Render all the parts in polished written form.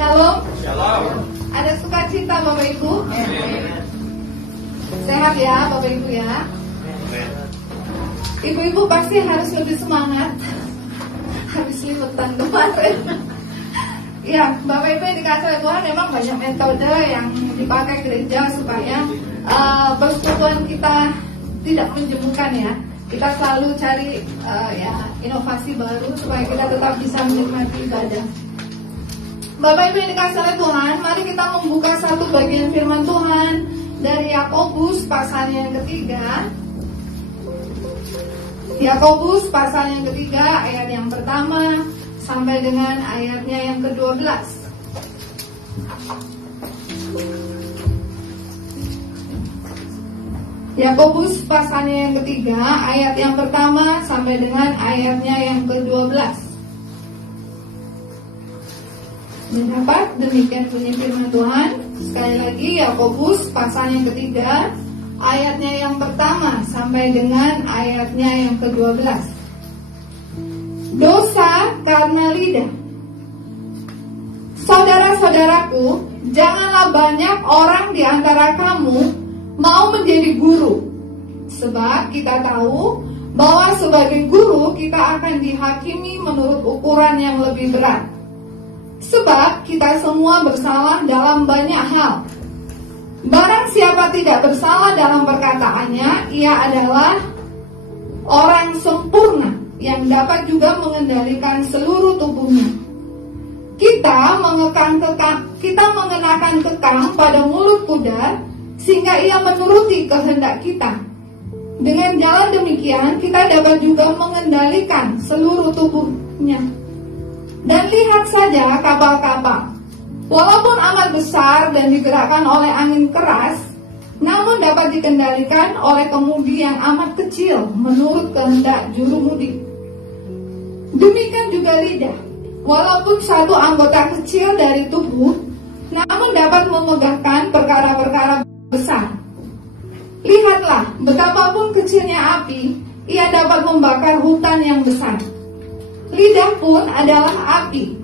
Shalom. Shalom. Ada sukacita Bapak Ibu? Sehat ya Bapak Ibu ya. Ibu-ibu pasti harus lebih semangat habis liputan kemarin. Ya, Bapak Ibu yang dikasih oleh Tuhan, memang banyak metode yang dipakai gereja supaya persekutuan kita tidak menjemukan ya. Kita selalu cari inovasi baru supaya kita tetap bisa menikmati ibadah. Bapak Ibu yang dikasih oleh Tuhan, mari kita membuka satu bagian firman Tuhan dari Yakobus pasal yang ketiga. Yakobus pasal yang ketiga, ayat yang pertama sampai dengan ayatnya yang ke-12. Yakobus pasalnya yang ketiga, ayat yang pertama sampai dengan ayatnya yang ke-12. Mendapat demikian bunyi firman Tuhan. Sekali lagi, Yakobus pasal yang ketiga, ayatnya yang pertama sampai dengan ayatnya yang ke-12. Dosa karena lidah. Saudara-saudaraku, janganlah banyak orang di antara kamu mau menjadi guru. Sebab kita tahu bahwa sebagai guru kita akan dihakimi menurut ukuran yang lebih berat. Sebab kita semua bersalah dalam banyak hal. Barang siapa tidak bersalah dalam perkataannya, ia adalah orang sempurna yang dapat juga mengendalikan seluruh tubuhnya. Kita mengenakan kekang pada mulut kuda sehingga ia menuruti kehendak kita. Dengan jalan demikian kita dapat juga mengendalikan seluruh tubuhnya. Dan lihat saja kapal-kapal. Walaupun amat besar dan digerakkan oleh angin keras, namun dapat dikendalikan oleh kemudi yang amat kecil menurut kehendak jurumudi. Demikian juga lidah. Walaupun satu anggota kecil dari tubuh, namun dapat memegahkan perkara-perkara besar. Lihatlah, betapapun kecilnya api, ia dapat membakar hutan yang besar. Lidah pun adalah api.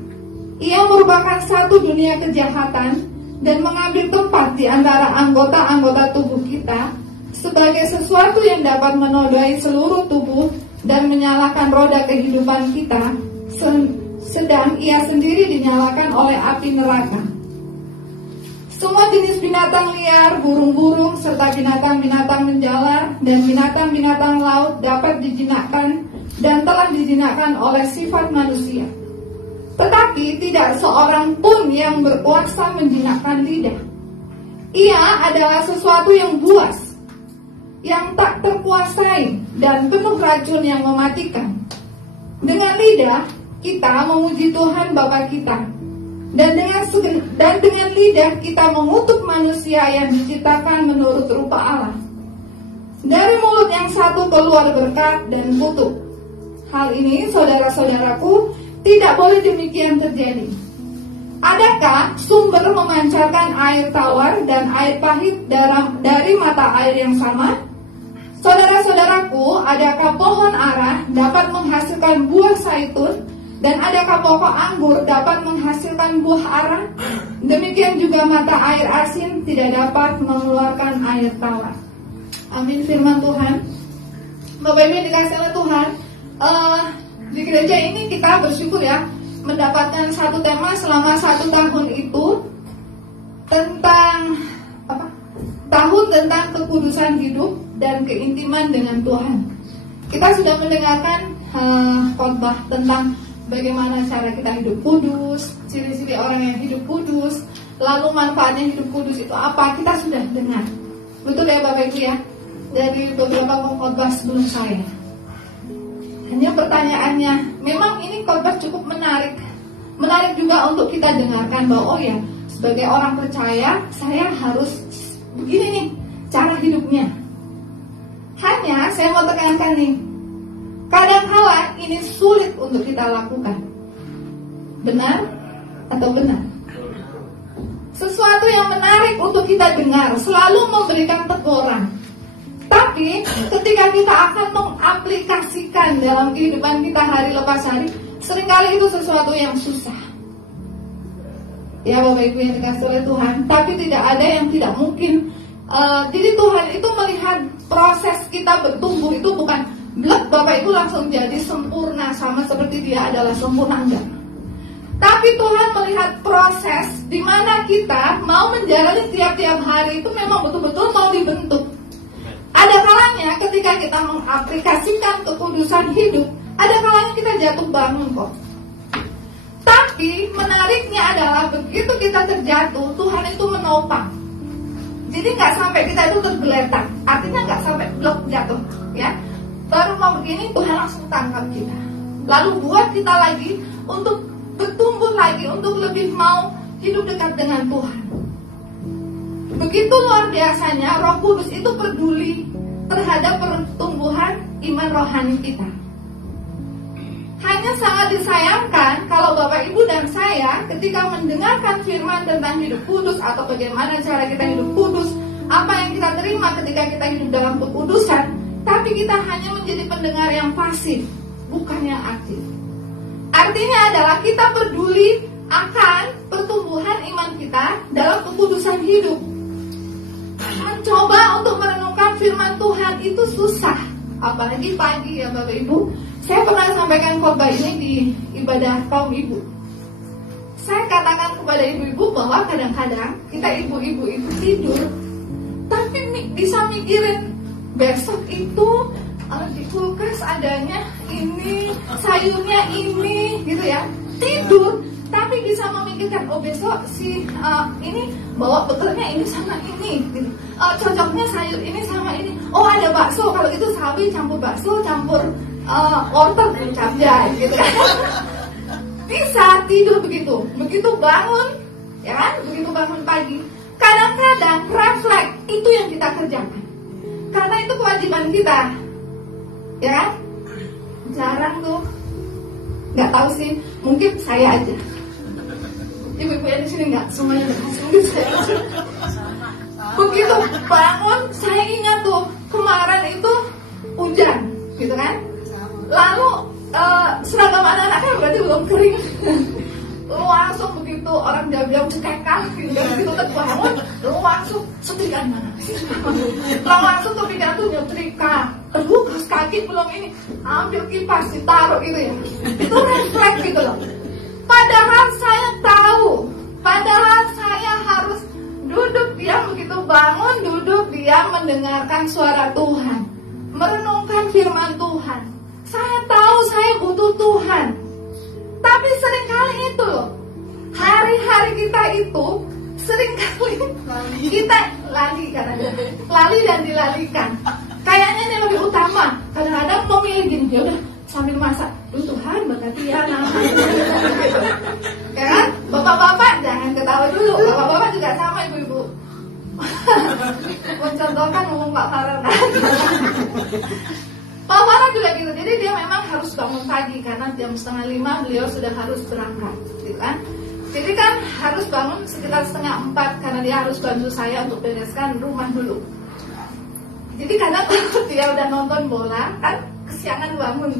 Ia merupakan satu dunia kejahatan dan mengambil tempat di antara anggota-anggota tubuh kita sebagai sesuatu yang dapat menodai seluruh tubuh dan menyalakan roda kehidupan kita, sedang ia sendiri dinyalakan oleh api neraka. Semua jenis binatang liar, burung-burung, serta binatang-binatang menjalar dan binatang-binatang laut dapat dijinakkan dan telah dijinakkan oleh sifat manusia. Tetapi tidak seorang pun yang berkuasa menjinakkan lidah. Ia adalah sesuatu yang buas, yang tak terkuasai dan penuh racun yang mematikan. Dengan lidah kita memuji Tuhan Bapa kita, dan dengan lidah kita mengutuk manusia yang diciptakan menurut rupa Allah. Dari mulut yang satu keluar berkat dan kutuk. Hal ini, saudara-saudaraku, tidak boleh demikian terjadi. Adakah sumber memancarkan air tawar dan air pahit dari mata air yang sama? Saudara-saudaraku, adakah pohon ara dapat menghasilkan buah zaitun dan adakah pokok anggur dapat menghasilkan buah ara? Demikian juga mata air asin tidak dapat mengeluarkan air tawar. Amin firman Tuhan. Bapak Ibu yang dikasihi oleh Tuhan, di gereja ini kita bersyukur ya mendapatkan satu tema selama 1 tahun itu tentang tahun tentang kekudusan hidup dan keintiman dengan Tuhan. Kita sudah mendengarkan khotbah tentang bagaimana cara kita hidup kudus, ciri-ciri orang yang hidup kudus, lalu manfaatnya hidup kudus itu apa, kita sudah dengar. Betul ya Bapak Ibu ya, dari beberapa khotbah sebelum saya. Hanya pertanyaannya, memang ini khotbah cukup menarik. Menarik juga untuk kita dengarkan bahwa oh ya, sebagai orang percaya saya harus begini nih cara hidupnya. Hanya saya mau tekankan nih, kadang-kala ini sulit untuk kita lakukan. Benar atau benar? Sesuatu yang menarik untuk kita dengar selalu memberikan teguran. Tapi ketika kita akan mengaplikasikan dalam kehidupan kita hari lepas hari, seringkali itu sesuatu yang susah. ya Bapak Ibu yang dikasih oleh Tuhan. Tapi tidak ada yang tidak mungkin. Jadi Tuhan itu melihat proses kita bertumbuh itu bukan blek Bapak Ibu langsung jadi sempurna sama seperti dia adalah sempurna, enggak. Tapi Tuhan melihat proses di mana kita mau menjalani tiap-tiap hari itu memang betul-betul mau dibentuk. Ada kalanya ketika kita mengaplikasikan kekudusan hidup, ada kalanya kita jatuh bangun kok. Tapi menariknya adalah begitu kita terjatuh, Tuhan itu menopang. Jadi nggak sampai kita itu tergeletak, artinya nggak sampai blok jatuh, ya. Baru mau begini Tuhan langsung tangkap kita, lalu buat kita lagi untuk bertumbuh lagi, untuk lebih mau hidup dekat dengan Tuhan. Begitu luar biasanya Roh Kudus itu peduli terhadap pertumbuhan iman rohani kita. Hanya sangat disayangkan kalau Bapak Ibu dan saya ketika mendengarkan firman tentang hidup kudus atau bagaimana cara kita hidup kudus, apa yang kita terima ketika kita hidup dalam kekudusan, tapi kita hanya menjadi pendengar yang pasif, bukan yang aktif. Artinya adalah kita peduli akan pertumbuhan iman kita dalam kekudusan hidup. Mencoba untuk merenungkan firman Tuhan itu susah, apalagi pagi ya Bapak Ibu. Saya pernah sampaikan khotbah ini di ibadah kaum ibu. Saya katakan kepada ibu-ibu bahwa kadang-kadang kita ibu-ibu itu tidur, tapi bisa mikirin besok itu di kulkas adanya ini, sayurnya ini, gitu ya. Tidur, tapi bisa memikirkan, oh besok si ini bawa bekelnya ini sama ini, gitu. Cocoknya sayur ini sama ini. Oh ada bakso, kalau itu sawi campur bakso campur wortel dan cabai, gitu kan. Bisa tidur begitu, begitu bangun, ya kan? Begitu bangun pagi, kadang-kadang refleks itu yang kita kerjakan, karena itu kewajiban kita, ya kan? Jarang tuh, nggak tahu sih, mungkin saya aja. Ibu-ibu yang di sini nggak semuanya berhasil, mungkin saya aja. Begitu bangun, saya ingat tuh kemarin itu hujan, gitu kan? Lalu seragam anak-anak kan berarti belum kering. Lu langsung begitu orang jam-jam cekekang gitu, begitu terbangun, lu langsung setrikaan mana? Langsung kepikiran tuh nyetrika, terbuka kaki belum ini, ambil kipas ditaruh gitu ya. Itu refleks gitu loh. Padahal saya tahu, padahal saya harus duduk diam begitu bangun, duduk diam mendengarkan suara Tuhan, merenungkan firman Tuhan. Saya tahu saya butuh Tuhan. Tapi seringkali itu loh, hari-hari kita itu seringkali kita lali dan dilalikan. Kayaknya ini lebih utama. Kadang-kadang memilih gini, ya udah sambil masak, Tuhan berkati ya nama. Ya kan? Bapak-bapak jangan ketawa dulu. Bapak-bapak juga sama ibu-ibu. Mencontohkan ngomong Pak Farah. Pak Farah juga gitu, jadi dia memang harus bangun pagi karena jam 4:30 beliau sudah harus berangkat, gitu kan? Jadi kan harus bangun sekitar 3:30 karena dia harus bantu saya untuk bereskan rumah dulu. Jadi kadang dia udah nonton bola kan, kesiangan bangun.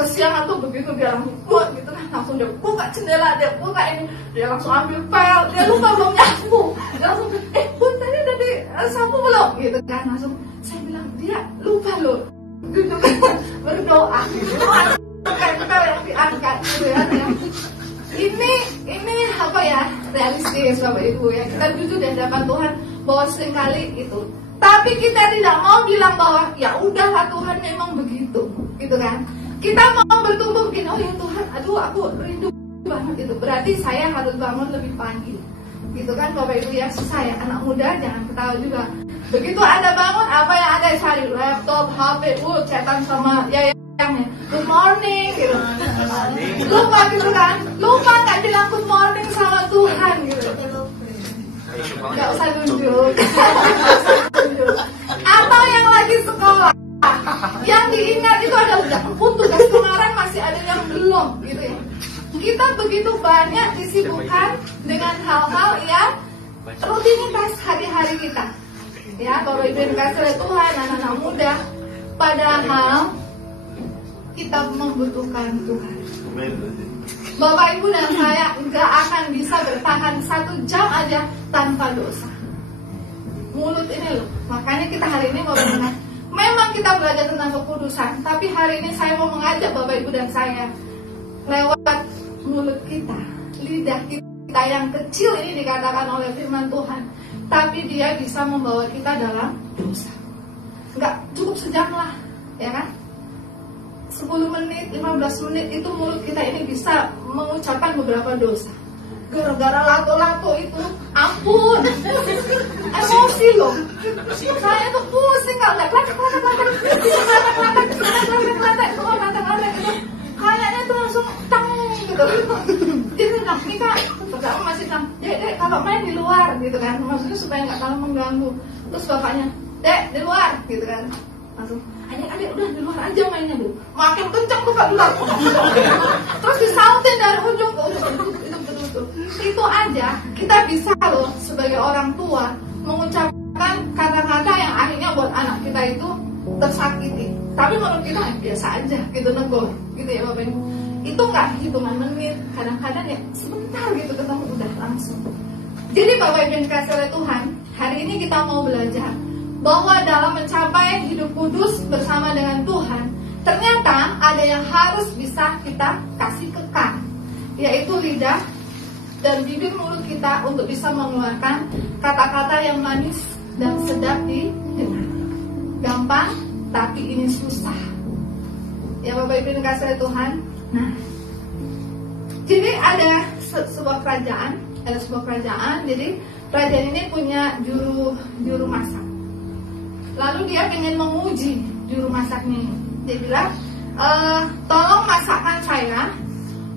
Kesiangan tuh begitu dia langsung buat gitu kan, langsung dia buka jendela, dia buka ini, dia langsung ambil pel, dia lupa belum nyapu, dia langsung Bun tadi udah disapu belum, gitu kan? Langsung saya bilang dia lupa loh. Duduk berdoa, pel yang diangkat, gitu ya. Ini apa ya, realistis Bapak Ibu ya. Kita jujur di hadapan Tuhan bahwa seringkali itu. Tapi kita tidak mau bilang bahwa ya udahlah Tuhan memang begitu, gitu kan? Kita mau bertumbuh begini, oh ya Tuhan, aduh aku rindu banget gitu. Berarti saya harus bangun lebih pagi, gitu kan Bapak Ibu ya. Saya anak muda jangan ketawa juga. Begitu Anda bangun, apa yang Anda cari? Laptop, HP, chatan sama yayangnya. Good morning, gitu. Lupa gitu kan? Lupa nggak bilang good morning sama Tuhan, gitu. Nggak usah tunjuk. Atau yang lagi sekolah, yang diingat itu ada udah tugas kemarin masih ada yang belum, gitu ya. Kita begitu banyak disibukkan dengan hal-hal yang rutinitas hari-hari kita. Ya, Bapak Ibu yang dikasih oleh Tuhan, anak-anak muda, padahal kita membutuhkan Tuhan. Bapak Ibu dan saya nggak akan bisa bertahan 1 jam aja tanpa dosa. Mulut ini loh. Makanya kita hari ini mau belajar. Memang kita belajar tentang kekudusan, tapi hari ini saya mau mengajak Bapak Ibu dan saya lewat mulut kita, lidah kita yang kecil ini dikatakan oleh firman Tuhan, tapi dia bisa membawa kita dalam dosa. Nggak cukup sejam lah, ya kan? 10 menit, 15 menit itu mulut kita ini bisa mengucapkan beberapa dosa. Gara-gara lato-lato itu, ampun, emosi loh. Saya tuh pusing, nggak klatek gitu. Kayaknya tuh langsung tang gitu. Jadi ini kak, pertama masih bilang, dek kalau main di luar gitu kan, maksudnya supaya nggak terlalu mengganggu. Terus bapaknya, dek di luar gitu kan, langsung adik udah di luar aja mainnya dulu. Makin kencang tuh kak luar. Terus disautin dari ujung ke ujung. Itu aja kita bisa loh sebagai orang tua mengucapkan kata-kata yang akhirnya buat anak kita itu tersakiti. Tapi menurut kita biasa aja gitu, negor gitu ya Bapak Ibu. Itu nggak hitungan menit, kadang-kadang ya sebentar gitu ketemu udah langsung. Jadi Bapak Ibu yang dikasih oleh Tuhan, hari ini kita mau belajar bahwa dalam mencapai hidup kudus bersama dengan Tuhan, ternyata ada yang harus bisa kita kasih kekang, yaitu lidah dan bibir mulut kita untuk bisa mengeluarkan kata-kata yang manis dan sedap didengar. Gampang, tapi ini susah. Ya Bapak Ibu yang dikasih oleh Tuhan. Nah, jadi ada sebuah kerajaan. Jadi kerajaan ini punya juru masak. Lalu dia ingin menguji juru masaknya ini. Dia bilang, tolong masakkan saya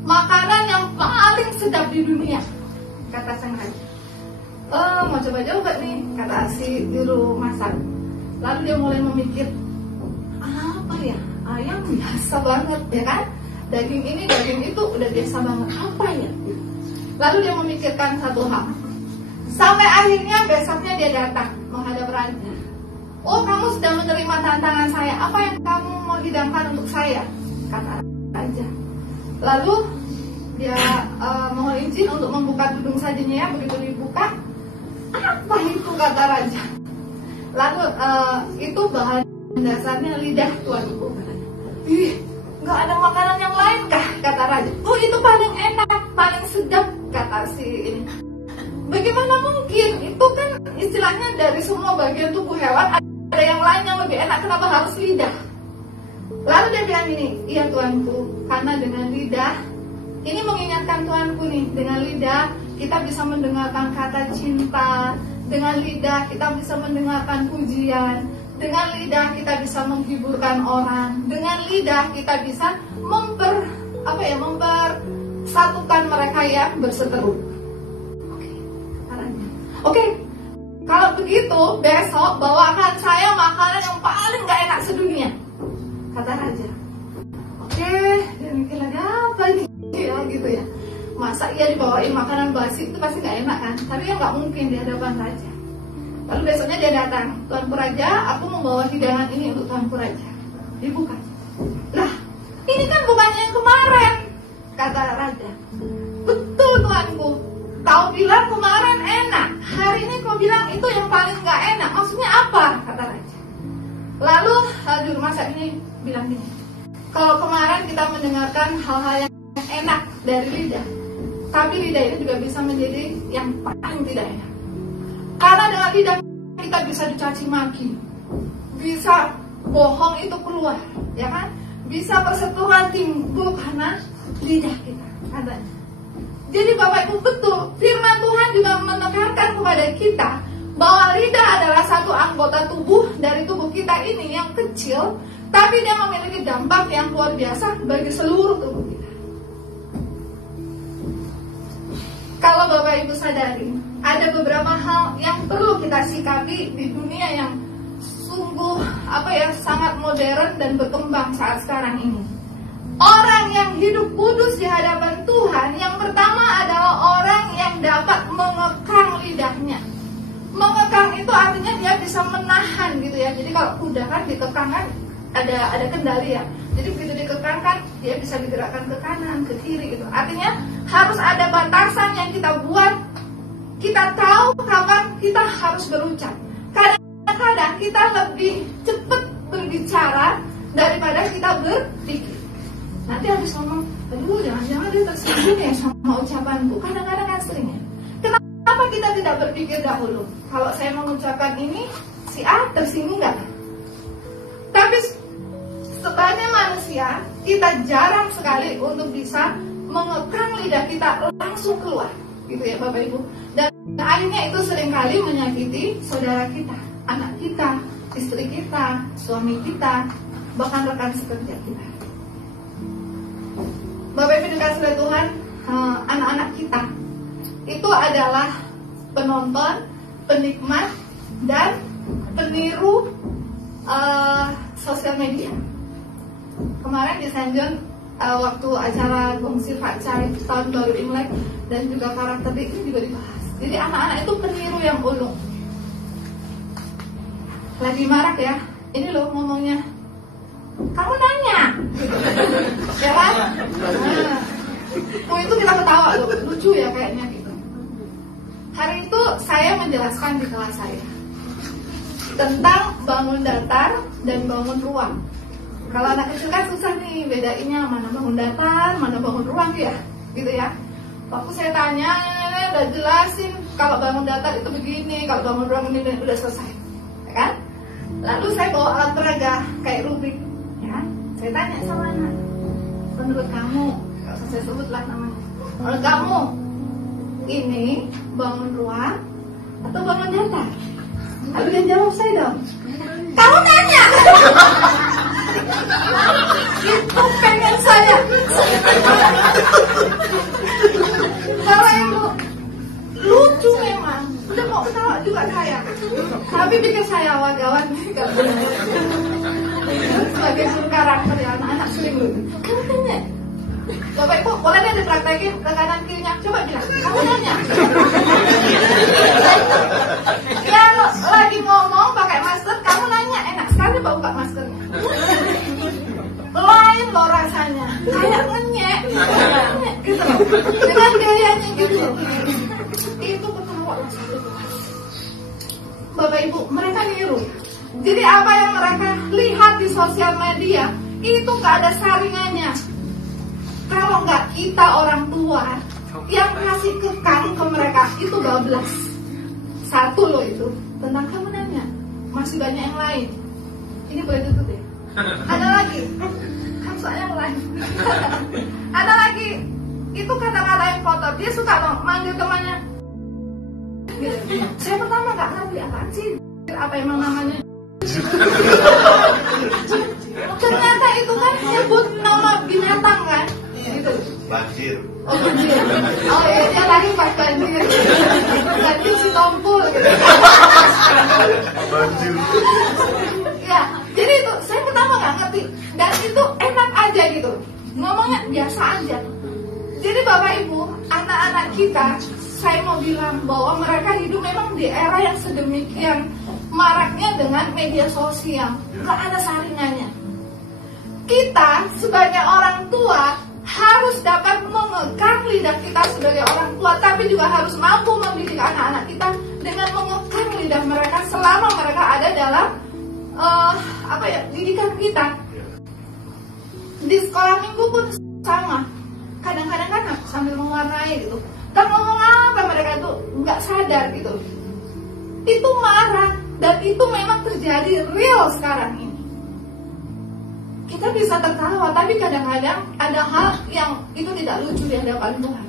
makanan yang paling sedap di dunia, kata sang raja. Mau coba nih, kata si juru masak. Lalu dia mulai memikir, apa ya, ayam biasa banget ya kan, daging ini daging itu udah biasa banget, apa ya. Lalu dia memikirkan satu hal. Sampai akhirnya besoknya dia datang menghadap raja. Oh, kamu sudah menerima tantangan saya, apa yang kamu mau hidangkan untuk saya, kata raja. Lalu dia mohon izin untuk membuka tudung sajinya ya. Begitu dibuka, apa itu, kata raja. Lalu itu bahan dasarnya lidah tuanku, katanya. Ih, nggak ada makanan yang lain kah, kata raja. Oh, itu paling enak, paling sedap, kata si ini. Bagaimana mungkin, itu kan istilahnya dari semua bagian tubuh hewan ada yang lain yang lebih enak, kenapa harus lidah? Lalu dia bilang ini, iya tuanku, karena dengan lidah, ini mengingatkan tuanku nih, dengan lidah kita bisa mendengarkan kata cinta, dengan lidah kita bisa mendengarkan pujian, dengan lidah kita bisa menghiburkan orang, dengan lidah kita bisa mempersatukan mereka yang berseteru. Oke, kalau begitu besok bawakan saya makanan yang paling gak enak sedunia, kata raja. Oke, dia mikir lagi apa nih ya, gitu ya. Masa ia dibawain makanan basi, itu pasti gak enak kan. Tapi ya gak mungkin di hadapan raja. Lalu besoknya dia datang, tuanku raja, aku membawa hidangan ini untuk tuanku raja. Dibuka. Lah, ini kan bukannya yang kemarin, kata raja. Betul tuanku, kau bilang kemarin enak, hari ini kau bilang itu yang paling gak enak. Maksudnya apa, kata raja. Lalu juru masak ini bilang gini, kalau kemarin kita mendengarkan hal-hal yang enak dari lidah, tapi lidah ini juga bisa menjadi yang paling tidak enak. Karena dengan lidah kita bisa dicaci maki, bisa bohong itu keluar, ya kan? Bisa perseteruan timbul karena lidah kita, katanya. Jadi Bapak Ibu betul, firman Tuhan juga menekankan kepada kita bahwa lidah adalah satu anggota tubuh dari tubuh kita ini yang kecil, tapi dia memiliki dampak yang luar biasa bagi seluruh tubuh kita. Kalau Bapak Ibu sadari, ada beberapa hal yang perlu kita sikapi di dunia yang sungguh sangat modern dan berkembang saat sekarang ini. Orang yang hidup kudus di hadapan Tuhan, yang pertama adalah orang yang dapat mengekang lidahnya. Mengekang itu artinya dia bisa menahan gitu ya. Jadi kalau kuda kan dikekang kan ada kendali ya. Jadi begitu dikekang kan dia bisa digerakkan ke kanan, ke kiri gitu. Artinya harus ada batasan yang kita buat. Kita tahu kapan kita harus berucap. Kadang-kadang kita lebih cepat berbicara daripada kita berpikir. Nanti habis ngomong, aduh jangan-jangan dia tersinggung ya sama ucapanku. Kadang-kadang kan seringnya. Kenapa kita tidak berpikir dahulu? Kalau saya mengucapkan ini, si A tersinggung nggak? Tapi sebagai manusia, kita jarang sekali untuk bisa mengekang lidah kita langsung keluar, gitu ya Bapak Ibu. Dan akhirnya itu seringkali menyakiti saudara kita, anak kita, istri kita, suami kita, bahkan rekan sekerja kita. Bapak Ibu dikasih oleh Tuhan, anak-anak kita itu adalah penonton, penikmat, dan peniru sosial media. Kemarin di St. John waktu acara Gongsi Fakcai tahun baru Imlek dan juga karakter itu juga dibahas. Jadi anak-anak itu peniru yang ulung. Lagi marak ya, ini loh ngomongnya, kamu nanya, ya kan? Itu kita ketawa loh, lucu ya kayaknya gitu. Hari itu saya menjelaskan di kelas saya tentang bangun datar dan bangun ruang. Kalau anak kecil kan susah nih bedainnya mana bangun datar, mana bangun ruang ya, gitu ya. Waktu saya tanya, udah jelasin kalau bangun datar itu begini, kalau bangun ruang ini udah selesai, ya kan? Lalu saya bawa alat peraga kayak rubrik, ya. Saya tanya sama anak, menurut kamu, nggak usah saya sebutlah namanya, menurut kamu ini bangun ruang atau bangun datar? Lalu dia jawab saya dong, kamu nanya. Itu pengen saya. Bapak Ibu, lucu memang. Udah mau ketawa juga saya. Tapi pikir saya wagawan. Sebagai guru karakter ya, anak-anak sering lucu. Kamu nanya. Bapak Ibu, boleh deh dipraktekin ke kanan kirinya. Coba bilang, kamu nanya. Ya, lagi ngomong pakai masker, kamu nanya. Enak sekali buka maskernya. Lain loh rasanya, kayak ngenyek gitu, dengan gayanya gitu. Itu ketawa satu kelas. Bapak Ibu, mereka niru. Jadi apa yang mereka lihat di sosial media itu gak ada saringannya. Kalau nggak kita orang tua yang kasih kekang ke mereka, itu bablas. Satu loh itu tentang kamu nanya. Masih banyak yang lain. Ini boleh tutup ya. Ada lagi, kan soalnya yang lain. Ada lagi, itu kata-kata yang kotor. Dia suka manggil temannya. Saya pertama nggak ngerti apaan sih, apa emang namanya. Ternyata itu kan nyebut nama binatang kan. Gitu. Banjir. Oh banjir. Oh iya, dia lagi pas banjir. Banjir si tompul. Banjir. Ya, jadi itu saya pertama nggak ngerti dan itu enak aja gitu, ngomongnya biasa aja. Jadi Bapak Ibu, anak-anak kita, saya mau bilang bahwa mereka hidup memang di era yang sedemikian maraknya dengan media sosial, nggak ada saringannya. Kita sebagai orang tua harus dapat mengekang lidah kita sebagai orang tua, tapi juga harus mampu mendidik anak-anak kita dengan mengekang lidah mereka selama mereka ada dalam didikan kita. Di sekolah minggu pun sama. Kadang-kadang kan sambil mewarnai gitu. Kan ngomong apa mereka tuh nggak sadar gitu. Itu marah dan itu memang terjadi real sekarang ini. Kita bisa tertawa, tapi kadang-kadang ada hal yang itu tidak lucu di hadapan Tuhan.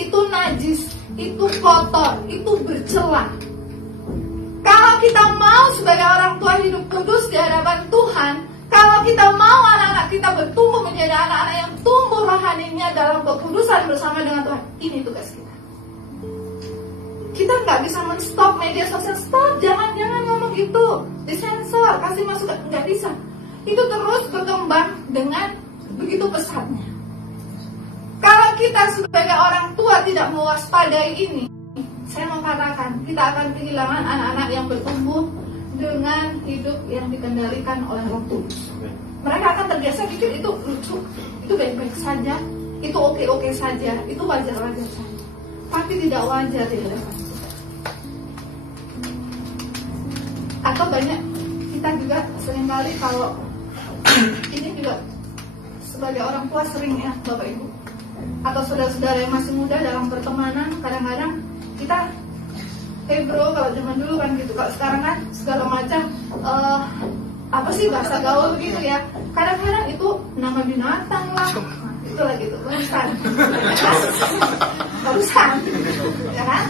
Itu najis, itu kotor, itu bercela. Kalau kita mau sebagai orang tua hidup kudus di hadapan Tuhan, kalau kita mau anak-anak kita bertumbuh menjadi anak-anak yang tumbuh rohaninya dalam kekudusan bersama dengan Tuhan, ini tugas kita. Kita nggak bisa men-stop media sosial, stop, jangan ngomong gitu, disensor, kasih masukan, nggak bisa. Itu terus berkembang dengan begitu pesatnya. Kalau kita sebagai orang tua tidak mewaspadai ini, saya mau katakan kita akan kehilangan anak-anak yang bertumbuh dengan hidup yang dikendalikan oleh Roh Kudus. Mereka akan terbiasa pikir itu lucu, itu baik-baik saja, itu oke-oke saja, itu wajar-wajar saja. Tapi tidak wajar di hadapan Tuhan. Atau banyak kita juga seringkali kalau ini juga sebagai orang tua sering ya Bapak Ibu atau saudara-saudara yang masih muda dalam pertemanan, kadang-kadang kita bro, kalau zaman dulu kan gitu, kalau sekarang kan segala macam apa sih bahasa gaul gitu ya. Kadang-kadang itu nama binatang lah, itulah gitu, urusan, ya kan?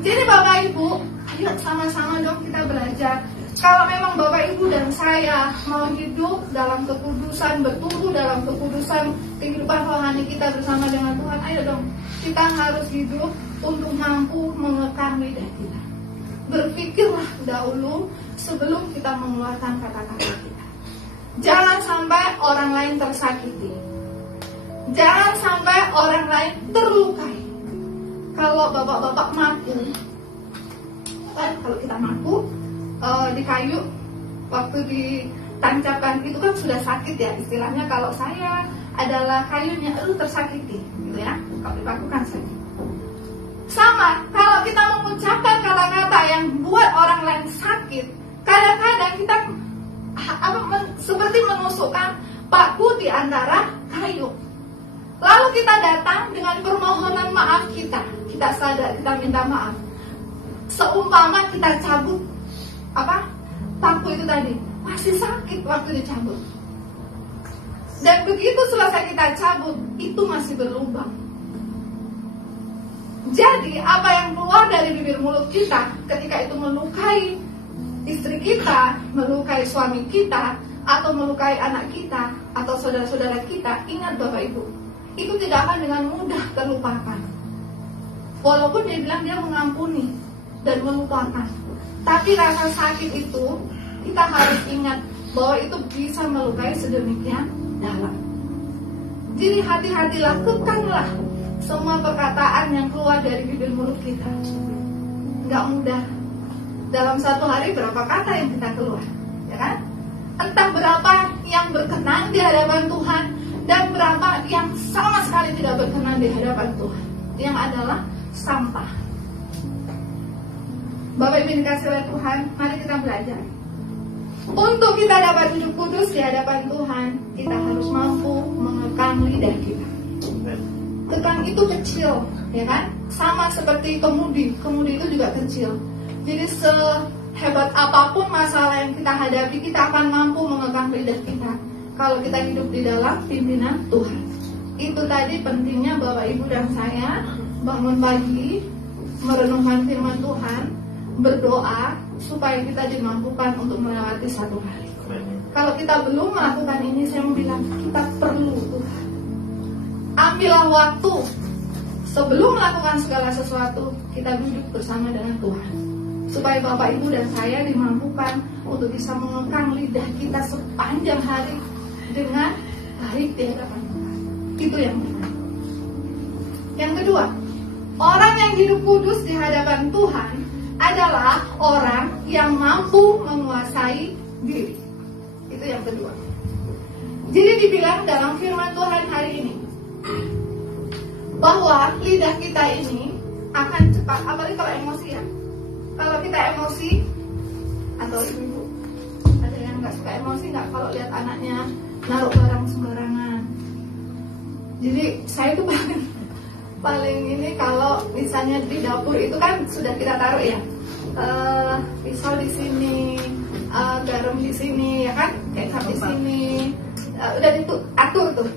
Jadi Bapak Ibu, ayo sama-sama dong kita belajar. Kalau memang Bapak Ibu dan saya mau hidup dalam kekudusan, bertumbuh dalam kekudusan kehidupan rohani kita bersama dengan Tuhan, ayo dong kita harus hidup untuk mampu mengekang lidah kita. Berpikirlah dahulu sebelum kita mengeluarkan kata-kata kita. Jangan sampai orang lain tersakiti. Jangan sampai orang lain terlukai. Kalau bapak-bapak mampu, kan kalau kita mampu di kayu waktu ditancapkan itu kan sudah sakit ya, istilahnya kalau saya adalah kayunya tersakiti gitu ya, kalau dilakukan sakit. Sama kalau kita mengucapkan kata-kata yang buat orang lain sakit, kadang-kadang kita seperti menusukkan paku di antara kayu. Lalu kita datang dengan permohonan maaf kita sadar, kita minta maaf. Seumpama kita cabut paku itu tadi, masih sakit waktu dicabut. Dan begitu selesai kita cabut, itu masih berlubang. Jadi apa yang keluar dari bibir mulut kita ketika itu melukai istri kita, melukai suami kita, atau melukai anak kita, atau saudara-saudara kita, ingat Bapak Ibu, itu tidak akan dengan mudah terlupakan. Walaupun dia bilang dia mengampuni dan melupakan, tapi rasa sakit itu kita harus ingat bahwa itu bisa melukai sedemikian dalam. Jadi hati-hatilah, kekanglah semua perkataan yang keluar dari bibir mulut kita. Gak mudah. Dalam satu hari berapa kata yang kita keluar, ya kan? Entah berapa yang berkenan di hadapan Tuhan dan berapa yang sama sekali tidak berkenan di hadapan Tuhan, yang adalah sampah. Bapak Ibu dikasih oleh Tuhan, mari kita belajar. Untuk kita dapat hidup kudus di hadapan Tuhan, kita harus mampu mengekang lidah kita. Kekang itu kecil, ya kan? Sama seperti kemudi itu juga kecil. Jadi sehebat apapun masalah yang kita hadapi, kita akan mampu mengekang lidah kita kalau kita hidup di dalam pimpinan Tuhan. Itu tadi pentingnya Bapak Ibu dan saya bangun pagi, merenungkan firman Tuhan, berdoa supaya kita dimampukan untuk melewati satu hari. Kalau kita belum melakukan ini, saya mau bilang kita perlu Tuhan. Ambillah waktu sebelum melakukan segala sesuatu, kita duduk bersama dengan Tuhan, supaya Bapak Ibu dan saya dimampukan untuk bisa mengekang lidah kita sepanjang hari dengan baik di hadapan Tuhan. Itu yang pertama. Yang kedua, orang yang hidup kudus di hadapan Tuhan adalah orang yang mampu menguasai diri. Itu yang kedua. Jadi dibilang dalam firman Tuhan hari ini bahwa lidah kita ini akan cepat, apalagi kalau emosi ya. Kalau kita emosi, atau ibu-ibu ada yang nggak suka emosi nggak kalau lihat anaknya naruh barang sembarangan. Jadi saya itu paling ini kalau misalnya di dapur itu kan sudah kita taruh ya, pisau di sini, garam di sini, ya kan, kecap di sini, udah itu atur tuh.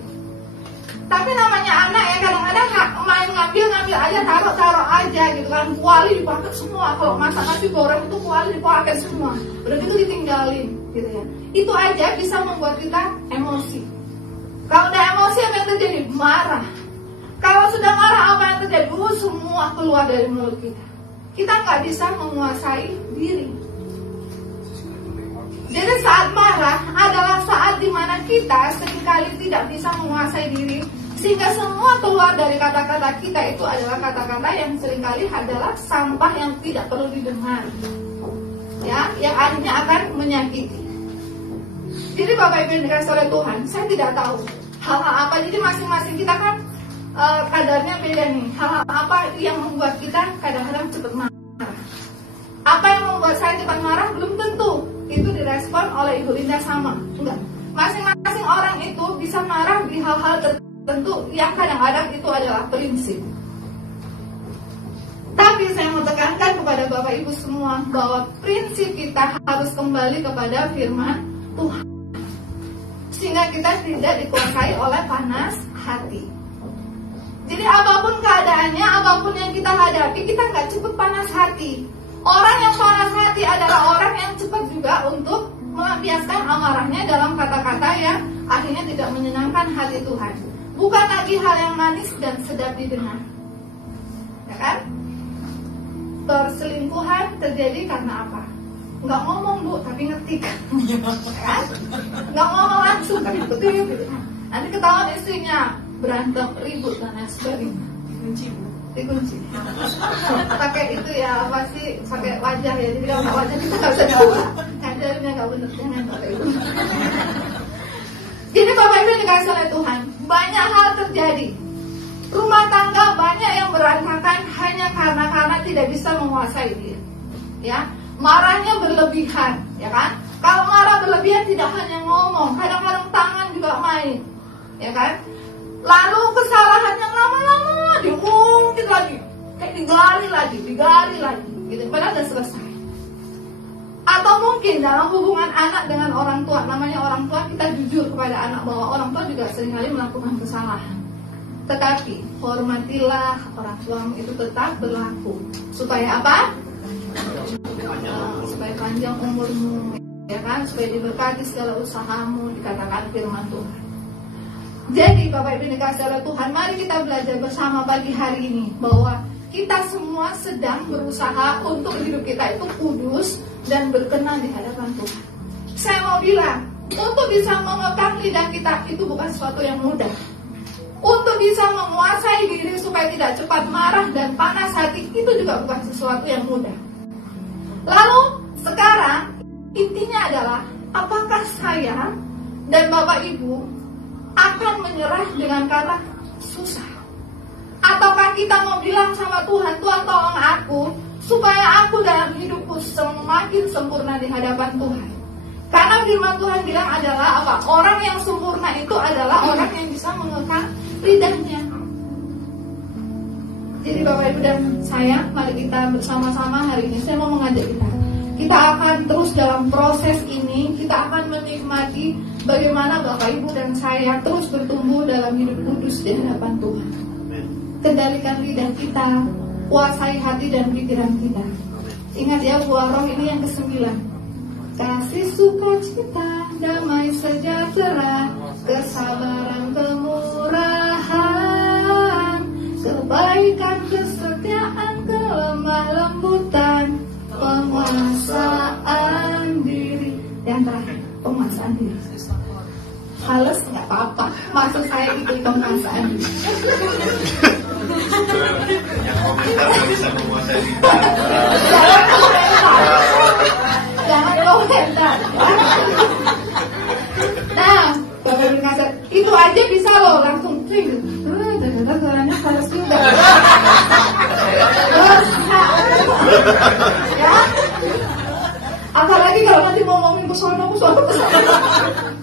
Tapi namanya anak ya, kadang-kadang main ngambil aja, taruh aja gitu kan, kuali dipakai semua. Kalau masak nasi goreng itu kuali dipakai semua, udah gitu ditinggalin gitu ya. Itu aja bisa membuat kita emosi. Kalau udah emosi apa yang terjadi? Marah. Kalau sudah marah apa yang terjadi? Semua keluar dari mulut kita. Kita nggak bisa menguasai diri. Jadi saat marah adalah saat dimana kita seringkali tidak bisa menguasai diri, sehingga semua keluar dari kata-kata kita itu adalah kata-kata yang seringkali adalah sampah yang tidak perlu didengar, ya, yang akhirnya akan menyakiti. Jadi Bapak Ibu yang dikasih oleh Tuhan, saya tidak tahu hal-hal apa. Jadi masing-masing kita kan kadarnya beda nih. Hal-hal apa yang membuat kita kadang-kadang cepat marah. Apa yang membuat saya cepat marah belum tentu itu direspon oleh Ibu Linda sama. Enggak. Masing-masing orang itu bisa marah di hal-hal tertentu yang kadang-kadang itu adalah prinsip. Tapi saya mau tekankan kepada Bapak Ibu semua bahwa prinsip kita harus kembali kepada firman Tuhan, sehingga kita tidak dikuasai oleh panas hati. Jadi apapun keadaannya, apapun yang kita hadapi, kita nggak cepat panas hati. Orang yang panas hati adalah orang yang cepat juga untuk melampiaskan amarahnya dalam kata-kata yang akhirnya tidak menyenangkan hati Tuhan. Bukan lagi hal yang manis dan sedap didengar, ya kan? Perselingkuhan terjadi karena apa? Nggak ngomong Bu, tapi ngetik, kan? Nggak ngomong langsung, tapi ngetik gitu. Nanti ketahuan istrinya berantem, ribut dan lain sebagainya. Dikunci. Pakai itu ya, apa sih? Pakai wajah ya. Jadi kalau nggak wajah kita nggak bisa jawab. Ngajarnya nggak bener, jangan pakai itu. Jadi Bapak Ibu dikasih oleh Tuhan, banyak hal terjadi. Rumah tangga banyak yang berantakan hanya karena tidak bisa menguasai dia. Ya, marahnya berlebihan, ya kan? Kalau marah berlebihan tidak hanya ngomong, kadang-kadang tangan juga main, ya kan? Lalu kesalahan yang lama-lama diungkit lagi, kayak digali lagi, gitu. Padahal sudah selesai. Atau mungkin dalam hubungan anak dengan orang tua, namanya orang tua, kita jujur kepada anak bahwa orang tua juga seringkali melakukan kesalahan. Tetapi hormatilah orang tuamu, itu tetap berlaku. Supaya apa? Supaya panjang umurmu, ya kan? Supaya diberkati segala usahamu, dikatakan firman Tuhan. Jadi Bapak Ibu dikasih oleh Tuhan, mari kita belajar bersama pagi hari ini bahwa kita semua sedang berusaha untuk hidup kita itu kudus dan berkenan di hadapan Tuhan. Saya mau bilang, untuk bisa mengekang lidah kita itu bukan sesuatu yang mudah. Untuk bisa menguasai diri supaya tidak cepat marah dan panas hati, itu juga bukan sesuatu yang mudah. Lalu sekarang intinya adalah, apakah saya dan Bapak Ibu akan menyerah dengan kata susah? Ataukah kita mau bilang sama Tuhan, Tuhan tolong aku supaya aku dalam hidupku semakin sempurna di hadapan Tuhan? Karena firman Tuhan bilang adalah apa? Orang yang sempurna itu adalah orang yang bisa mengekang lidahnya. Jadi Bapak Ibu dan saya, mari kita bersama-sama hari ini, saya mau mengajak kita akan terus dalam proses ini. Kita akan menikmati bagaimana Bapak Ibu dan saya terus bertumbuh dalam hidup kudus di hadapan Tuhan. Kendalikan lidah kita, kuasai hati dan pikiran kita. Ingat ya, buah roh ini yang ke-9. Kasih, sukacita, damai sejahtera, kesabaran, kemurahan, kebaikan, kesetiaan, kelemah lembutan, penguasaan diri. Yang terakhir, penguasaan diri. Halus nggak apa-apa, maksud saya itu penguasaan diri. Yang komentar nggak bisa menguasai diri. Jangan komentar. Nah, Bapak Ibu kasar, itu aja bisa loh langsung cing. Ternyata suaranya halus juga. Ya. Apalagi kalau nanti ngomongin pesona.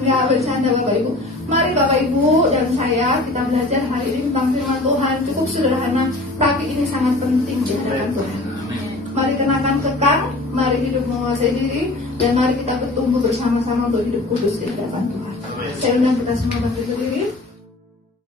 Ya, bercanda Bapak Ibu. Mari Bapak Ibu dan saya, kita belajar hari ini tentang firman Tuhan. Cukup sederhana, tapi ini sangat penting di hadapan Tuhan. Mari kenakan kekang, mari hidup menguasai diri, dan mari kita bertumbuh bersama-sama untuk hidup kudus di hadapan Tuhan. Saya undang kita semua bangkit berdiri.